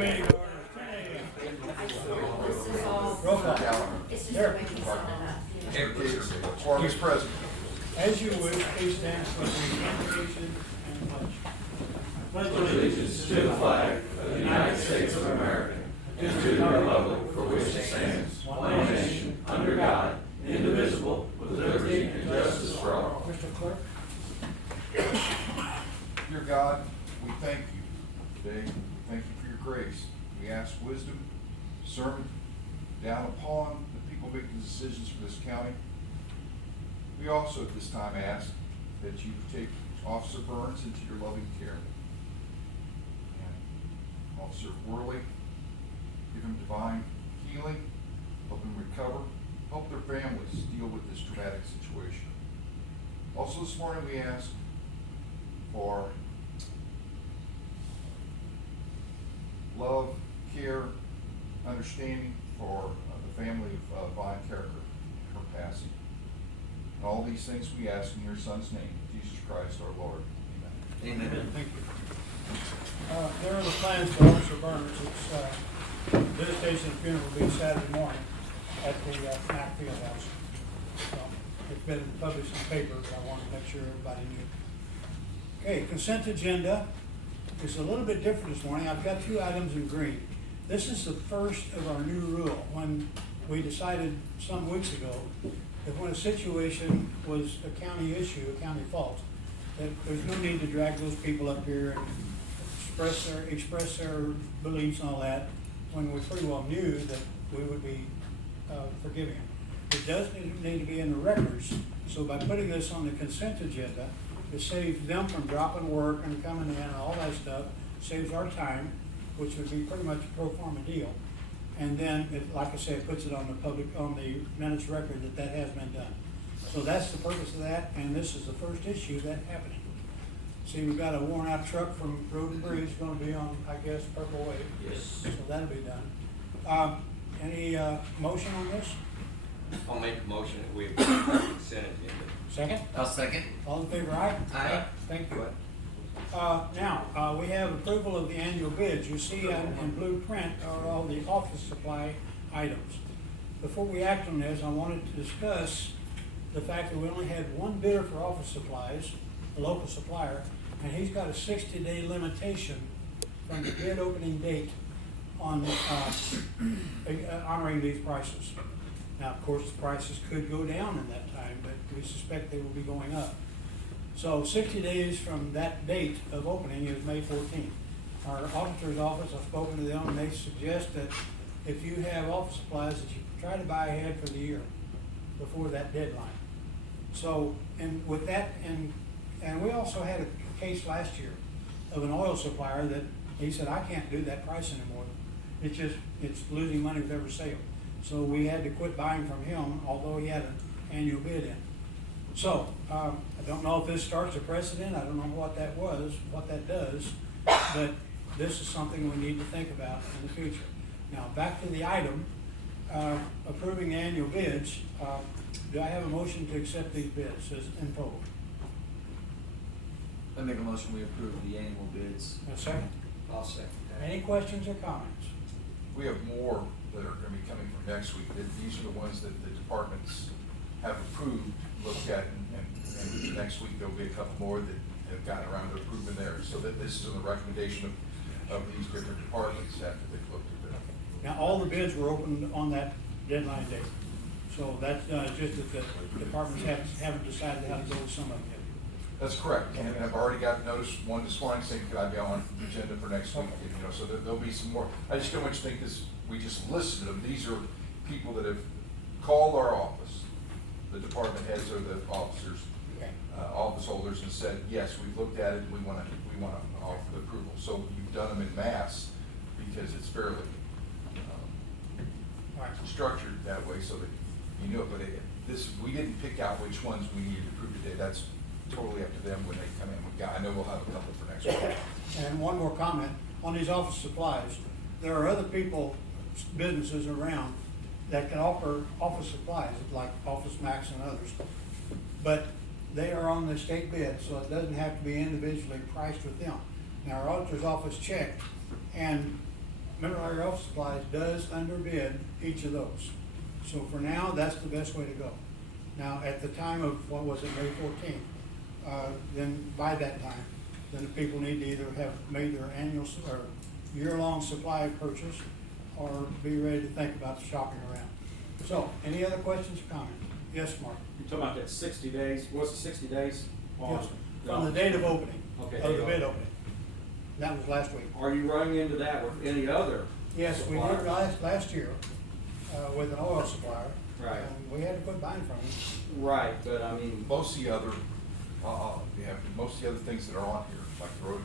Meeting order, 10 a.m. Roll call. Here. Quorum is present. As you wish, please stand for the invocation and pledge. Pledge allegiance to the flag of the United States of America and to the republic for which it stands, one nation, under God, indivisible, with liberty and justice for all. Mr. Clerk. Dear God, we thank you today. We thank you for your grace. We ask wisdom, discernment down upon the people making decisions for this county. We also at this time ask that you take Officer Burns into your loving care. And Officer Worley, give him divine healing, help him recover, help their families deal with this traumatic situation. Also this morning we ask for love, care, understanding for the family of Vaughn Carricker, her passing. And all these things we ask in your Son's name, Jesus Christ our Lord. Amen. Amen. Thank you. There are the plans for Officer Burns. Its visitation and funeral will be Saturday morning at the Mack Field House. So it's been published in the paper, but I wanted to make sure everybody knew. Okay, consent agenda is a little bit different this morning. I've got 2 items in green. This is the first of our new rule. When we decided some weeks ago that when a situation was a county issue, a county fault, that there's no need to drag those people up here and express their beliefs and all that, when we pretty well knew that we would be forgiving them. It does need to be in the records, so by putting this on the consent agenda, it saves them from dropping work and coming in and all that stuff, saves our time, which would be pretty much a pro forma deal. And then, like I said, it puts it on the minutes record that has been done. So that's the purpose of that, and this is the first issue that's happening. See, we've got a worn out truck from Road and Bridge going to be on, I guess, Purple Wave. Yes. So that'll be done. Any motion on this? I'll make a motion that we approve the consent agenda. Second? I'll second. All in favor, aye? Aye. Thank you. Now, we have approval of the annual bids. You see in blue print are all the office supply items. Before we act on this, I wanted to discuss the fact that we only had one bidder for office supplies, a local supplier, and he's got a 60-day limitation from the bid opening date on honoring these prices. Now, of course, the prices could go down in that time, but we suspect they will be going up. So 60 days from that date of opening is May 14th. Our auditor's office, I've spoken to them, and they suggest that if you have office supplies, that you try to buy ahead for the year before that deadline. So, and with that, and we also had a case last year of an oil supplier that he said, I can't do that price anymore. It's losing money with every sale. So we had to quit buying from him, although he had an annual bid in. So, I don't know if this starts a precedent. I don't know what that does, but this is something we need to think about in the future. Now, back to the item, approving the annual bids. Do I have a motion to accept these bids as in total? I make a motion we approve the annual bids. A second? I'll second that. Any questions or comments? We have more that are going to be coming from next week. These are the ones that the departments have approved, looked at, and next week there'll be a couple more that have gotten around to approving theirs. So that this is on the recommendation of these different departments after they've looked at it. Now, all the bids were opened on that deadline date. So that's just that the departments haven't decided how to go with some of them yet. That's correct, and I've already got notice one this morning saying, could I be on the agenda for next week? And, so there'll be some more. I just don't want you to think this, we just listed them. These are people that have called our office, the department heads or the officers, office holders, and said, yes, we've looked at it, we want to offer the approval. So you've done them in mass because it's fairly structured that way so that you know it. But we didn't pick out which ones we needed to approve today. That's totally up to them when they come in. I know we'll have a couple for next week. And one more comment on these office supplies. There are other people, businesses around that can offer office supplies like Office Max and others, but they are on the state bid, so it doesn't have to be individually priced with them. Now, our auditor's office checked, and Mineral Area Office Supplies does underbid each of those. So for now, that's the best way to go. Now, at the time of, what was it, May 14th, then by that time, then the people need to either have made their annual or year-long supply purchase or be ready to think about shopping around. So, any other questions or comments? Yes, Mark? You're talking about that 60 days, what's it, 60 days? Yes, from the date of opening, Okay. of the bid opening. That was last week. Are you running into that with any other? Yes, we did last year, with an oil supplier. Right. And we had to quit buying from them. Right, but I mean. Most of the other, most of the other things that are on here, like the road,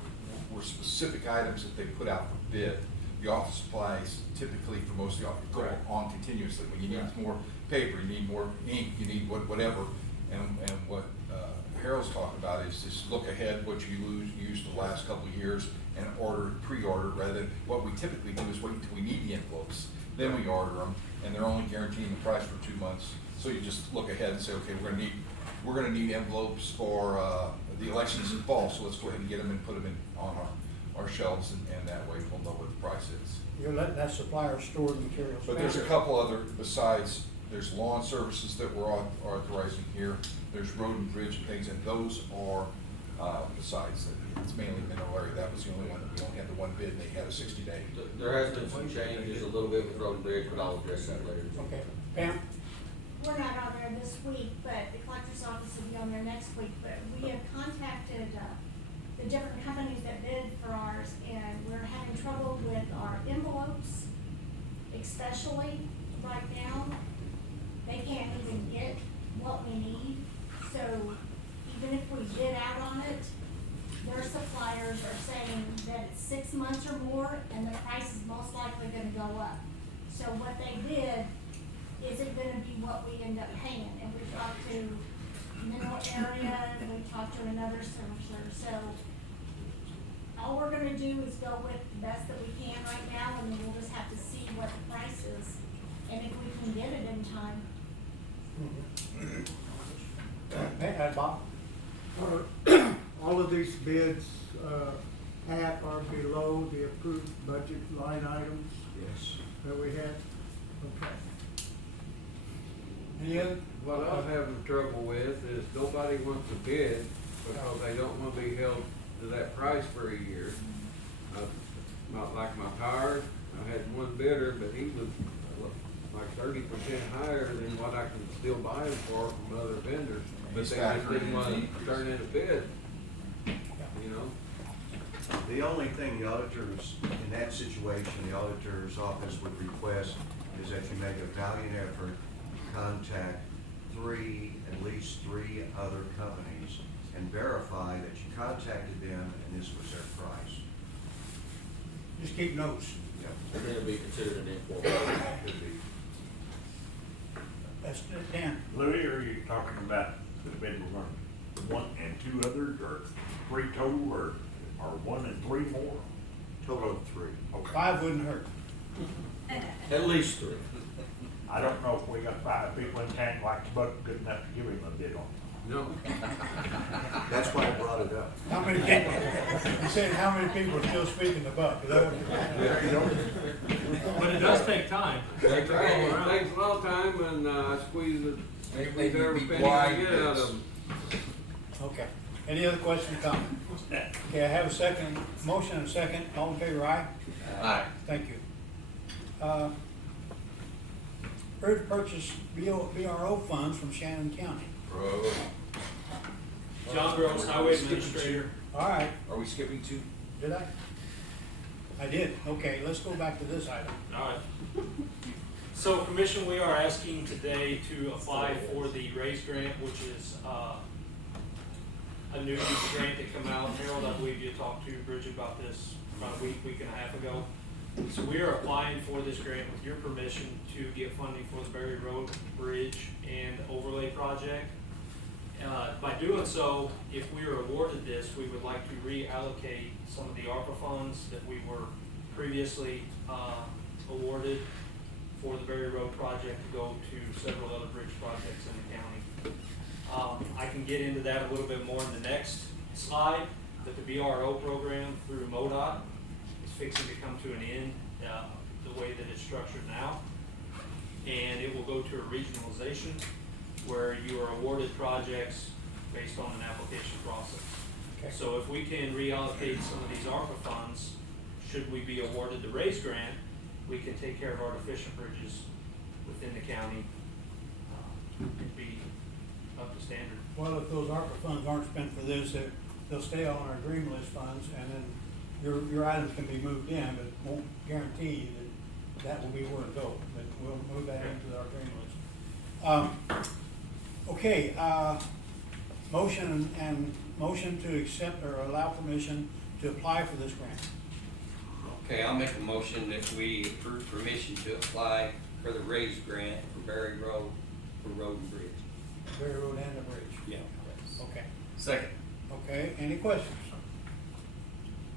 were specific items that they put out for bid. The office supplies typically for most of the, go Right. on continuously. When you need Right. more paper, you need more ink, you need whatever. And what Harold's talking about is just look ahead what you used the last couple of years and pre-order, rather than what we typically do is wait until we need the envelopes. Then we order them, and they're only guaranteeing the price for 2 months. So you just look ahead and say, okay, we're gonna need envelopes for the elections in fall, so let's go ahead and get them and put them in on our shelves, and that way we'll know what the price is. You're letting that supplier store the materials. But there's a couple other, besides, there's lawn services that we're authorizing here, there's road and bridge and things, and those are, besides, it's mainly mineral area. That was the only one that we only had the one bid, and they had a 60-day. There has been some changes a little bit with road and bridge, but I'll address that later. Okay, Pam? We're not on there this week, but the collector's office will be on there next week, but we have contacted, the different companies that bid for ours, and we're having trouble with our envelopes, especially right now. They can't even get what we need, so even if we bid out on it, their suppliers are saying that it's 6 months or more, and the price is most likely gonna go up. So what they bid isn't gonna be what we end up paying, and we talked to Mineral Area, and we talked to another servicer, so all we're gonna do is go with the best that we can right now, and then we'll just have to see what the price is, and if we can get it in time. Bob? All of these bids, at or below the approved budget line items Yes. that we had? Okay. Any other? What I'm having trouble with is nobody wants to bid because they don't want to be held to that price for a year. Not like my tires, I had one bidder, but he was like 30% higher than what I can still buy them for from other vendors. But He's they just factoring didn't in want the to increase. turn in a bid, you know? The only thing the auditors, in that situation, the auditor's office would request is that you make a valiant effort to contact at least three other companies and verify that you contacted them and this was their price. Just keep notes. Yeah, Then it'll be considered an import. could be. That's Dan. Louis, are you talking about the bid we're going, one and two others, or three total, or one and three more? Total of three. Okay. 5 wouldn't hurt. At least 3. I don't know if we got 5 people in town like the buck good enough to give him a bid on. No. That's why I brought it up. How many people, you said how many people are still speaking the buck? Is that what you're- There you go. But it does take time. It takes a long time and I squeeze Maybe every be penny wide I get out bids. of them. Okay. Any other questions or comments? Okay, I have a second, motion and a second. All in favor, aye? Aye. Thank you. Urge to purchase BRO funds from Shannon County. Bro, John Gross, Highway Administrator. All right, are we skipping 2? did I? I did. Okay, let's go back to this item. All right. So, Commission, we are asking today to apply for the RAISE grant, which is a new grant that come out. Harold, I believe you talked to Bridget about this about a week and a half ago. So we are applying for this grant with your permission to get funding for the Berry Road Bridge and Overlay Project. By doing so, if we are awarded this, we would like to reallocate some of the ARPA funds that we were previously awarded for the Berry Road project to go to several other bridge projects in the county. I can get into that a little bit more in the next slide, that the BRO program through MoDOT is fixing to come to an end structured now. And it will go to a regionalization where you are awarded projects based on an application process. Okay. So if we can reallocate some of these ARPA funds, should we be awarded the RAISE grant, we can take care of our deficient bridges within the county, and be up to standard. Well, if those ARPA funds aren't spent for this, they'll stay on our dream list funds, and then your items can be moved in, but it won't guarantee that will be where it goes, but we'll move that into our dream list. Okay, motion to accept or allow permission to apply for this grant. Okay, I'll make a motion that we approve permission to apply for the RAISE grant for Berry Road, for road and bridge. Berry Road and the bridge. Yeah. Okay, Second. okay, any questions?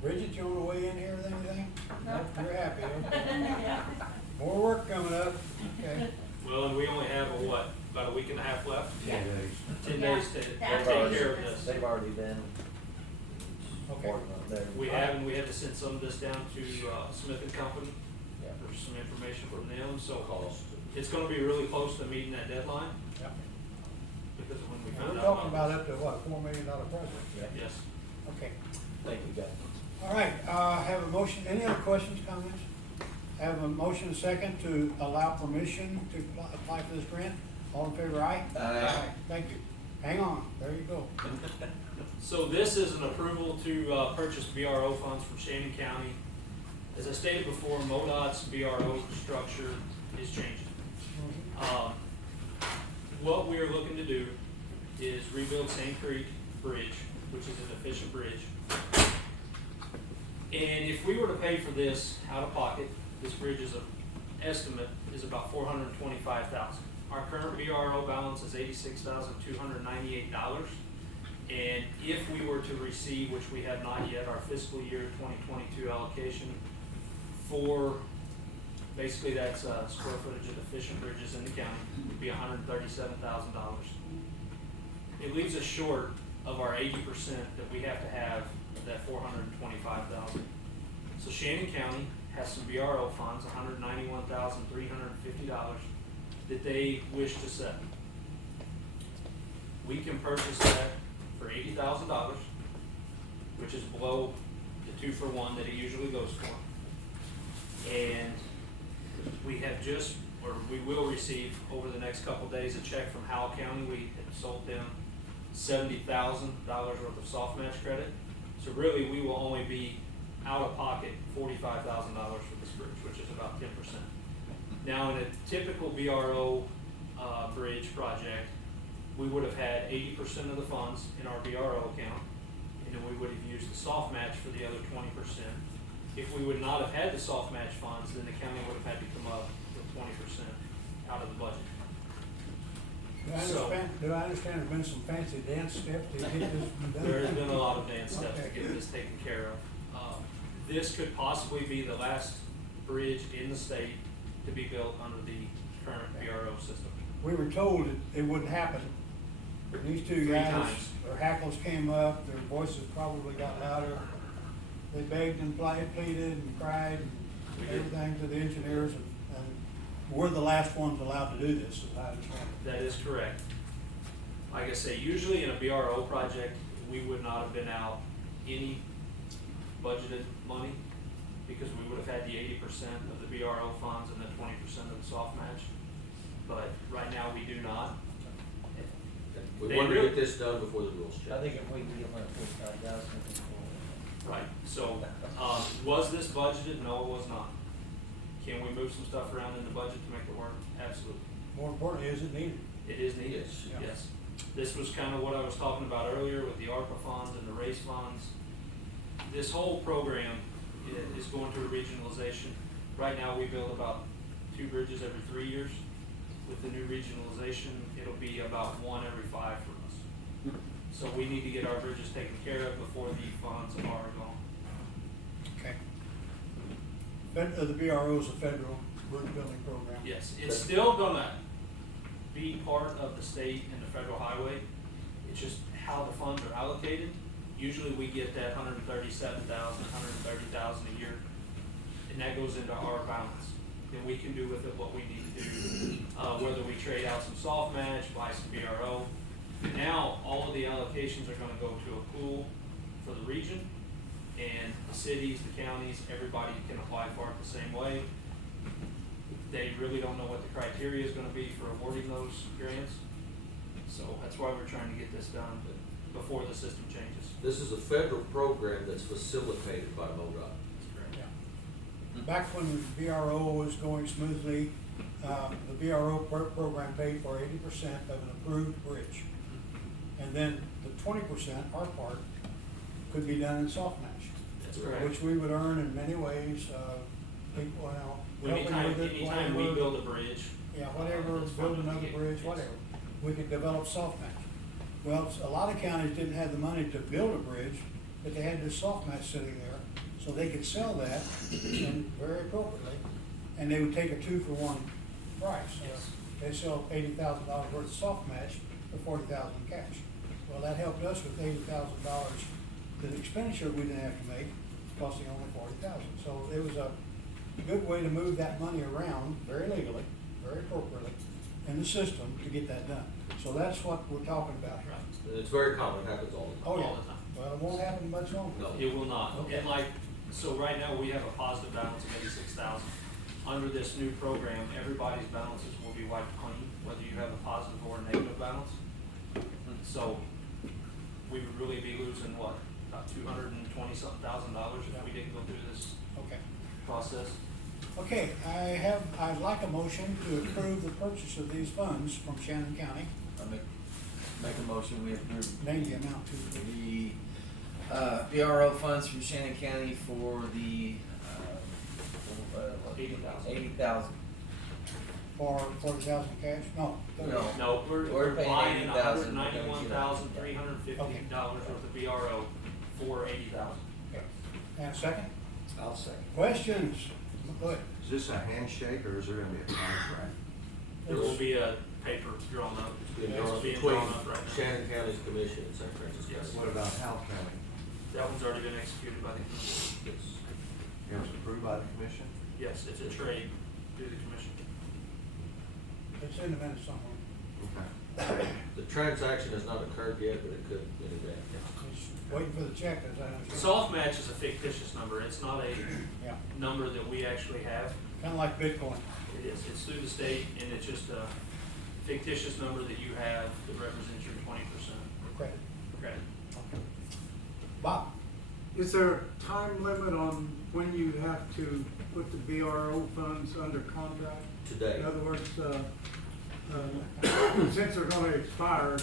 Bridget, you wanna weigh in here with anything? No. You're happy, okay. More work coming up, okay. Well, and we only have about a week and a half left? Yeah. 10 Yeah, days to take that's care what of it is. this. They've already been Okay. working on there. We have, and we had to send some of this down to Smith and Company Yeah. for some information from them, so Cost. it's gonna be really close to meeting that deadline, Yep. because when we And found we're out. talking about up to what, $4 million project? Yeah. Yes. Okay. Thank you, guys. All right, have a motion, any other questions, comments? Have a motion, second, to allow permission to apply for this grant. All in favor, aye? Aye. Thank you. Hang on, there you go. So this is an approval to purchase BRO funds from Shannon County. As I stated before, MoDOT's BRO structure is changing. What we are looking to do is rebuild Sand Creek Bridge, which is a deficient bridge. And if we were to pay for this out of pocket, this bridge is estimate is about $425,000. Our current BRO balance is $86,298. And if we were to receive, which we have not yet, our fiscal year 2022 allocation for, basically that's square footage of deficient bridges in the county, would be $137,000. It leaves us short of our 80% that we have to have of that $425,000. So Shannon County has some BRO funds, $191,350 that they wish to set. We can purchase that for $80,000, which is below the 2-for-1 that it usually goes for. And we have just, or we will receive over the next couple of days, a check from Howell County. We had sold them $70,000 worth of soft match credit. So really, we will only be out of pocket $45,000 for this bridge, which is about 10%. Now, in a typical BRO bridge project, we would have had 80% of the funds in our BRO account, and then we would have used the soft match for the other 20%. If we would not have had the soft match funds, then the county would have had to come up with 20% out of the budget. Do I understand there's been some fancy dance steps to get this done? There has been a lot of dance steps to Okay. get this taken care of. This could possibly be the last bridge in the state to be built under the current BRO system. We were told it wouldn't happen. These two 3 guys, times. their hackles came up, their voices probably got louder. They begged and pleaded and cried and We did. everything to the engineers, and we're the last ones allowed to do this, as I understand it. That is correct. Like I say, usually in a BRO project, we would not have been out any budgeted money because we would have had the 80% of the BRO funds and the 20% of the soft match. But right now, we do not. We They wanted to really- get this done before the rules change. I think if we can get one at $45,000. Right, so, was this budgeted? No, it was not. Can we move some stuff around in the budget to make it work? Absolutely. More importantly, is it needed? It is needed, Yes. yes. This was kind of what I was talking about earlier with the ARPA funds and the RAISE funds. This whole program is going through regionalization. Right now, we build about 2 bridges every 3 years. With the new regionalization, it'll be about 1 every 5 for us. So we need to get our bridges taken care of before the funds are gone. Okay. The BRO is a federal bridge building program. Yes, it's still gonna be part of the state and the federal highway. It's just how the funds are allocated. Usually we get that $137,000, $130,000 a year, and that goes into our balance. then we can do with it what we need to do. Whether we trade out some soft match, buy some BRO. Now, all of the allocations are gonna go to a pool for the region, and the cities, the counties, everybody can apply for it the same way. They really don't know what the criteria is gonna be for awarding those grants, so that's why we're trying to get this done before the system changes. This is a federal program that's facilitated by MoDOT. Back when the BRO was going smoothly, the BRO program paid for 80% of an approved bridge. And then the 20%, our part, could be done in soft match. That's correct. Which we would earn in many ways, people, helping with it, Anytime we whatever. build a bridge. Yeah, whatever, That's build fine. another bridge, whatever, we could develop soft match. Well, a lot of counties didn't have the money to build a bridge, but they had this soft match sitting there, so they could sell that, and very appropriately, and they would take a 2-for-1 price. Yes. They sell $80,000 worth of soft match for $40,000 cash. Well, that helped us with $80,000, the expenditure we didn't have to make, costing only $40,000. So it was a good way to move that money around, very legally, very appropriately, in the system to get that done. So that's what we're talking about. Right. And it's very common, it happens all the time. Oh, yeah. All the time. Well, it won't happen much longer. No. It will not. Okay. And so right now, we have a positive balance of 86,000. Under this new program, everybody's balances will be wiped clean, whether you have a positive or a negative balance. So we would really be losing, what, about $220-something thousand if we didn't go through this Okay. process. Okay, I'd like a motion to approve the purchase of these funds from Shannon County. I make a motion, we approve Name the amount to the, BRO funds from Shannon County for the, 80,000. 80,000. for 40,000 cash? No. 30. No. No, we're We're paying buying $80,000. $191,350 worth of BRO for $80,000. Okay. And a second? I'll second. Questions? Go ahead. Is this a handshake or is there gonna be a contract? There will be a paper drawn up. It's being It's drawn being between drawn up right now. Shannon County's commission and St. Francis Yes. County. What about Howell County? That one's already been executed by the commission. Yes. It was approved by the commission? Yes, it's a trade through the commission. It's in the minutes somewhere. Okay. The transaction has not occurred yet, but it could in advance. Just waiting for the check, as I understand. Soft match is a fictitious number. It's not a Yeah, number that we actually have. kind of like Bitcoin. It is. It's through the state, and it's just a fictitious number that you have that represents your 20% Credit. credit. Bob? Is there a time limit on when you have to put the BRO funds under contract? Today. In other words, since they're gonna expire,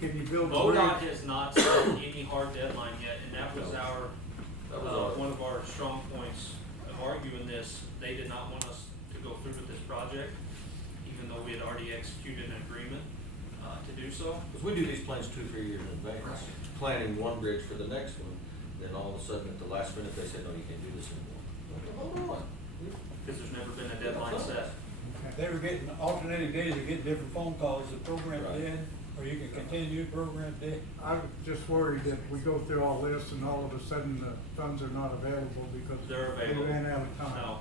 can you build a MoDOT bridge? has not set any hard deadline yet, and that was our, one of our strong points of arguing this. They did not want us to go through with this project, even though we had already executed an agreement to do so. Because we do these plans 2-3 years in advance, planning one bridge for the next one, then all of a sudden at the last minute, they said, no, you can't do this anymore. Hold on. Because there's never been a deadline set. They were getting alternating days, they're getting different phone calls, the program Right. dead, or you can continue, program dead. I'm just worried that we go through all this and all of a sudden the funds are not available because They're they available. ran out of time. No,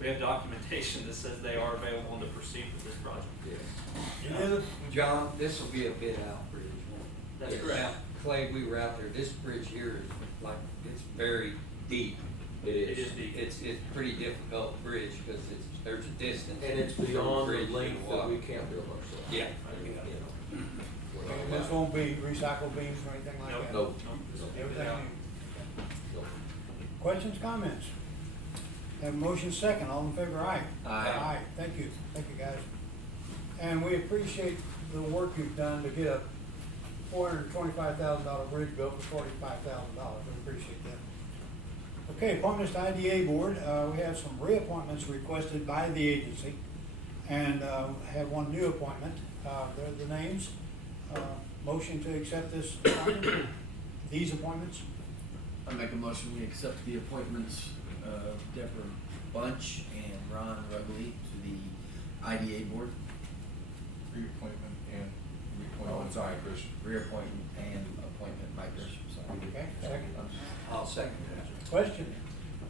we have documentation that says they are available to proceed with this project. Yes. John, this will be a bid out bridge. won't it? That's It's correct. out- Clay, we were out there, this bridge here is like, it's very deep. It It is. is deep. It's pretty difficult bridge because there's a distance. And it's from beyond bridge the to length that water. we can't build ourselves. Yeah. You know, we're not And this allowed. won't be recycled beams or anything like Nope. that? No. This will be bid Everything out. new. No. Questions, comments? Have a motion second, all in favor, aye? Aye. Thank you, guys. And we appreciate the work you've done to get a $425,000 bridge built for $45,000, we appreciate that. Okay, appointments to IDA board, we have some reappointments requested by the agency, and have one new appointment. There are the names. Motion to accept this appointment, these appointments. I make a motion, we accept the appointments of Deborah Bunch and Ron Rugley to the IDA board. Reappointment and Oh, reappointment. sorry. Chris. Reappointment and appointment by Grisham, sorry. Okay, second. I'll second that. Question?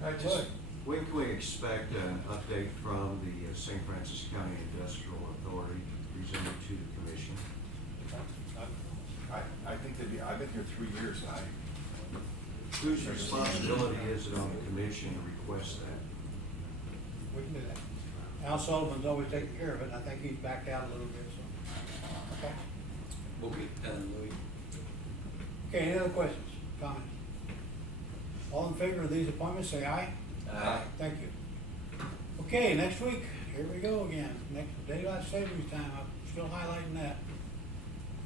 I Go just, ahead. When can we expect an update from the St. Francis County Industrial Authority presented to the commission? I think I've been here 3 years, and Whose responsibility is it on the commission to request that? We can do that. Al Sullivan's always taking care of it, and I think he's backed out a little bit, so. Okay. We'll get it done, Louis. Okay, any other questions, comments? All in favor of these appointments, say aye. Aye. Thank you. Okay, next week, here we go again. Next daylight savings time, I'm still highlighting that.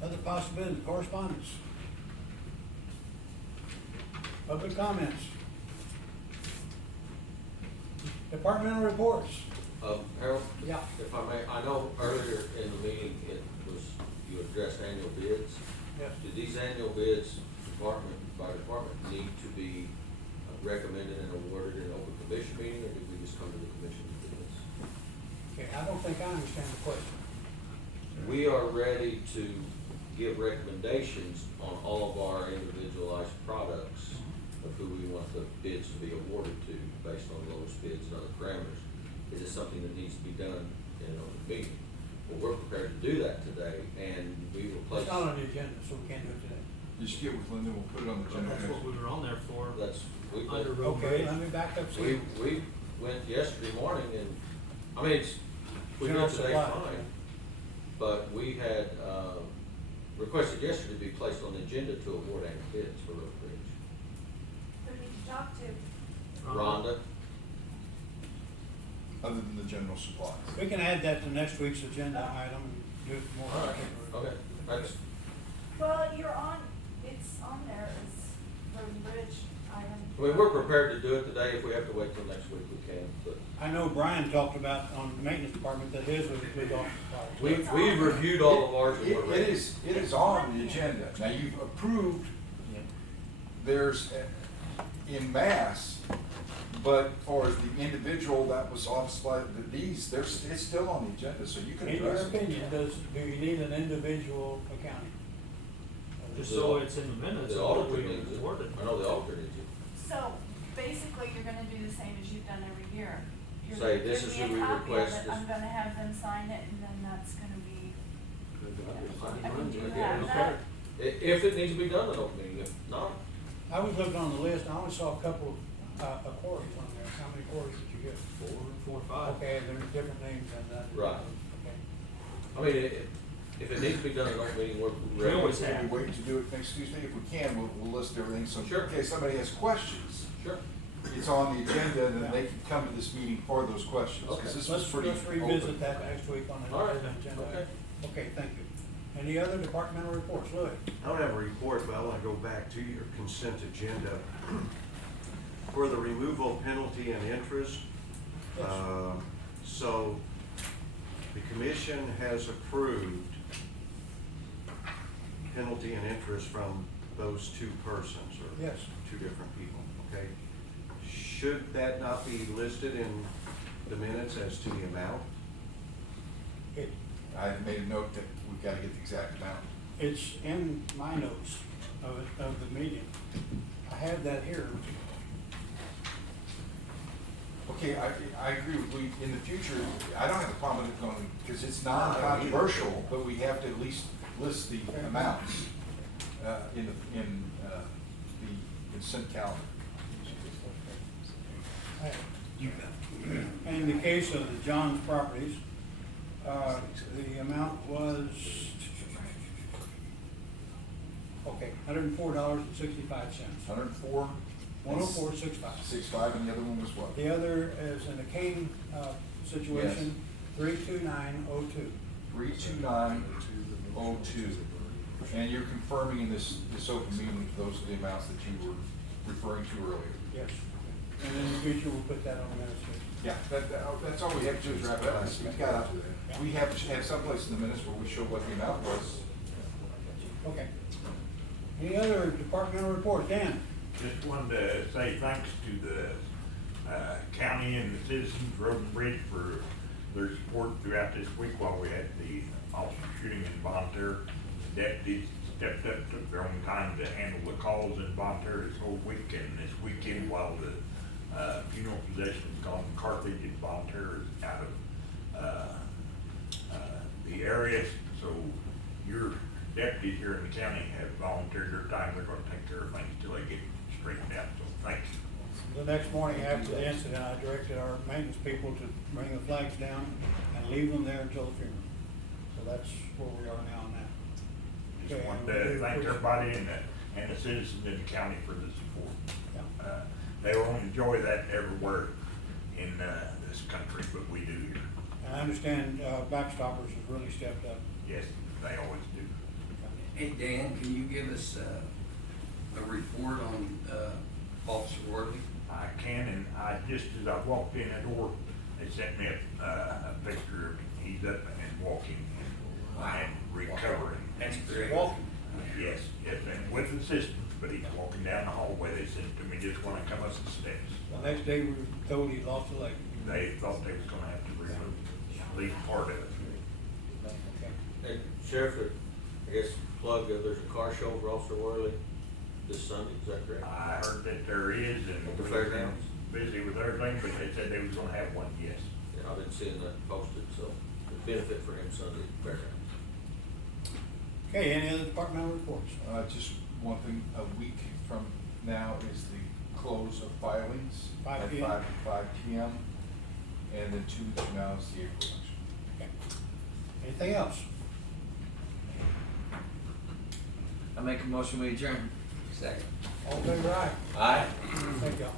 Other possibilities, correspondence. Public comments. Departmental reports. Harold? Yeah. If I may, I know earlier in the meeting, you addressed annual bids. Yes. Do these annual bids, department by department, need to be recommended and awarded in an open commission meeting, or did we just come to the commission to do this? Okay, I don't think I understand the question. We are ready to give recommendations on all of our individualized products of who we want the bids to be awarded to based on lowest bids and other parameters. Is it something that needs to be done in an open meeting? Well, we're prepared to do that today, and we will place. It's not on the agenda, so we can't do it today. just get with Linda, we'll put it on the agenda. That's what we were on there for. That's, we, Under road Okay, bridge. let me back up. we went yesterday morning and, I mean, we General went today supply. fine. But we had, requested yesterday to be placed on the agenda to award annual bids for Road Bridge. Who did you talk to? Rhonda, Other than the general supplies. We can add that to next week's agenda item and do it more. okay, thanks. Well, it's on there as road and bridge item. I mean, we're prepared to do it today. If we have to wait till next week, we can, but. I know Brian talked about on the maintenance department that his was included on the supplies. We've reviewed all of ours and we're ready. It is on the agenda. Now, you've approved, there's, in mass, but for the individual that was off slide, these, it's still on the agenda, so you can In your address it. opinion, do you need an individual accounting? Just so it's in the minutes. The of what auditor we needs it. awarded. I know the auditor needs it. So basically, you're gonna do the same as you've done every year. You're Say, gonna this give is me a who we copy of request it, this. I'm gonna have them sign it, and then that's gonna be, I mean, do you Okay. have that? If it needs to be done in open meeting, if not, I was looking on the list, I only saw a couple of quarries on there. How many quarries did you get? Four or five. Okay, there's different names than that. Right. Okay. I mean, if it needs to be done in open meeting, we're We ready. always Can have. we wait to do it next Tuesday? If we can, we'll list everything, so Sure. in case somebody has questions, Sure. it's on the agenda, and then they can come to this meeting for those questions, because Okay. this was Let's pretty revisit open. that next week on the All right. agenda. Okay. Okay, thank you. Any other departmental reports? Louis? I don't have a report, but I want to go back to your consent agenda. For the removal of penalty and interest, Yes. so the commission has approved penalty and interest from those two persons, or Yes. two different people, okay? Should that not be listed in the minutes as to the amount? It, I made a note that we've got to get the exact amount. it's in my notes of the meeting. I have that here. Okay, I agree with Lee. In the future, I don't have a problem with it going, because it's non-controversial, but we have to at least list the amounts in the consent calendar. In the case of the John's properties, the amount was, okay, $104.65. 104? 104.65. 65, and the other one was what? The other is in the Kane situation, 32902. 32902. And you're confirming in this open meeting, those are the amounts that you were referring to earlier? Yes. And in the future, we'll put that on the minutes. Yeah, that's all we have to do is wrap it up. We have to have someplace in the minutes where we show what the amount was. Okay. Any other departmental reports? Dan? Just wanted to say thanks to the county and the citizens, Road and Bridge, for their support throughout this week while we had the officer shooting in Bonter. The deputies stepped up, took their own time to handle the calls in Bonter this whole week, and this weekend while the funeral possessions gone, Carthage and volunteers out of, the area. So your deputies here in the county have volunteered their time, they're gonna take care of things till they get straightened out, so thanks. The next morning after the incident, I directed our maintenance people to bring the flags down and leave them there until the funeral. So that's where we are now. Just want to thank everybody and the citizens in the county for the support. Yeah. They won't enjoy that everywhere in, this country, but we do here. And I understand, Backstoppers have really stepped up. Yes, they always do. Hey, Dan, can you give us a report on Officer Worley? I can, and just as I walked in the door, they sent me a picture of, he's up and walking and recovering. That's great. Walking. Yes, and with assistance, but he's walking down the hallway, they sent it to me just when I come up the steps. The next day, we were told he lost a leg. They thought they was gonna have to remove at least part of it. Okay. And Sheriff, I guess plug, there's a car show for Officer Worley this Sunday, is that correct? I heard that there is, and At the fairgrounds? busy with everything, but they said they was gonna have one, yes. Yeah, I've been seeing that posted, so the benefit for him Sunday at the fairgrounds. Okay, any other departmental reports? Just one thing, a week from now is the close of filings. 5 at p.m.? 5 p.m. And then 2 weeks from now is the April election. Okay. Anything else? I make a motion, we adjourn. Second. All in favor, aye? Aye. Thank y'all.